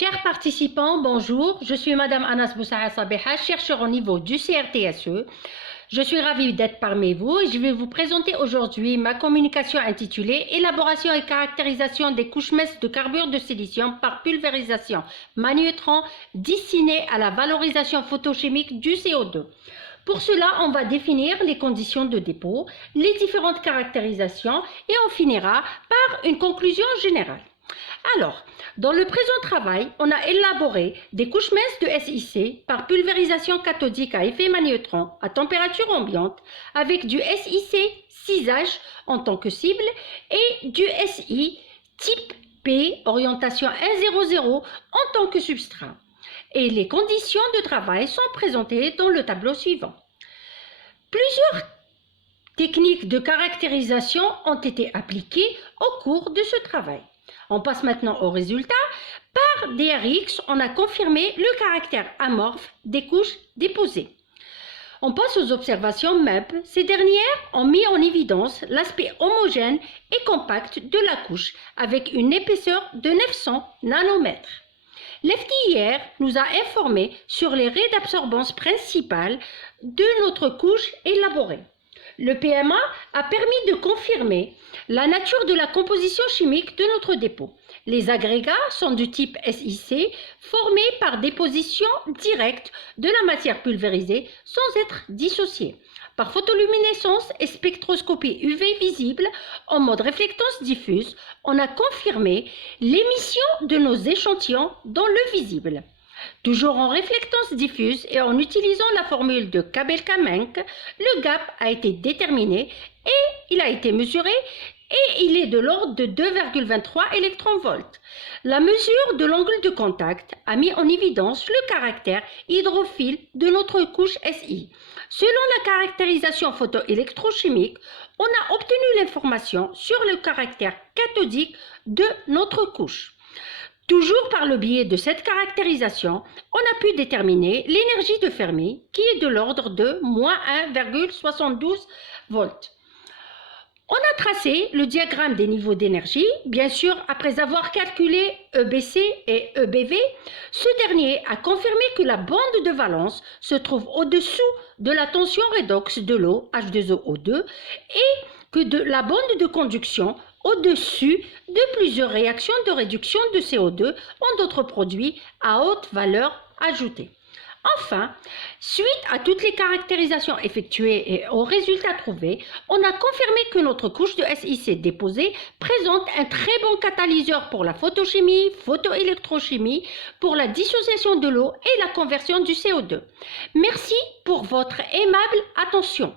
Chers participants, bonjour. Je suis Madame Anas Boussaha Sabeha, chercheur au niveau du CRTSE. Je suis ravie d'être parmi vous et je vais vous présenter aujourd'hui ma communication intitulée « Élaboration et caractérisation des couches minces de carbure de silicium par pulvérisation magnétron destinée à la valorisation photochimique du CO2 ». Pour cela, on va définir les conditions de dépôt, les différentes caractérisations et on finira par une conclusion générale. Alors, dans le présent travail, on a élaboré des couches minces de SiC par pulvérisation cathodique à effet magnétron à température ambiante avec du SiC 6H en tant que cible et du Si type P orientation 1,00 en tant que substrat. Et les conditions de travail sont présentées dans le tableau suivant. Plusieurs techniques de caractérisation ont été appliquées au cours de ce travail. On passe maintenant au résultat. Par DRX, on a confirmé le caractère amorphe des couches déposées. On passe aux observations MEP. Ces dernières ont mis en évidence l'aspect homogène et compact de la couche avec une épaisseur de 900 nanomètres. L'FTIR nous a informé sur les raies d'absorbance principales de notre couche élaborée. Le PMA a permis de confirmer la nature de la composition chimique de notre dépôt. Les agrégats sont du type SiC, formés par déposition directe de la matière pulvérisée sans être dissociés. Par photoluminescence et spectroscopie UV visible en mode réflectance diffuse, on a confirmé l'émission de nos échantillons dans le visible. Toujours en réflectance diffuse et en utilisant la formule de Kabelka-Menke, le gap a été déterminé et il a été mesuré et il est de l'ordre de 2,23 électronvolts. La mesure de l'angle de contact a mis en évidence le caractère hydrophile de notre couche Si. Selon la caractérisation photoélectrochimique, on a obtenu l'information sur le caractère cathodique de notre couche. Toujours par le biais de cette caractérisation, on a pu déterminer l'énergie de Fermi qui est de l'ordre de moins 1,72 volts. On a tracé le diagramme des niveaux d'énergie, bien sûr après avoir calculé EBC et EBV. Ce dernier a confirmé que la bande de valence se trouve au-dessous de la tension redox de l'eau H2O2 et que la bande de conduction au-dessus de plusieurs réactions de réduction de CO2 en d'autres produits à haute valeur ajoutée. Enfin, suite à toutes les caractérisations effectuées et aux résultats trouvés, on a confirmé que notre couche de SiC déposée présente un très bon catalyseur pour la photochimie, photoélectrochimie, pour la dissociation de l'eau et la conversion du CO2. Merci pour votre aimable attention.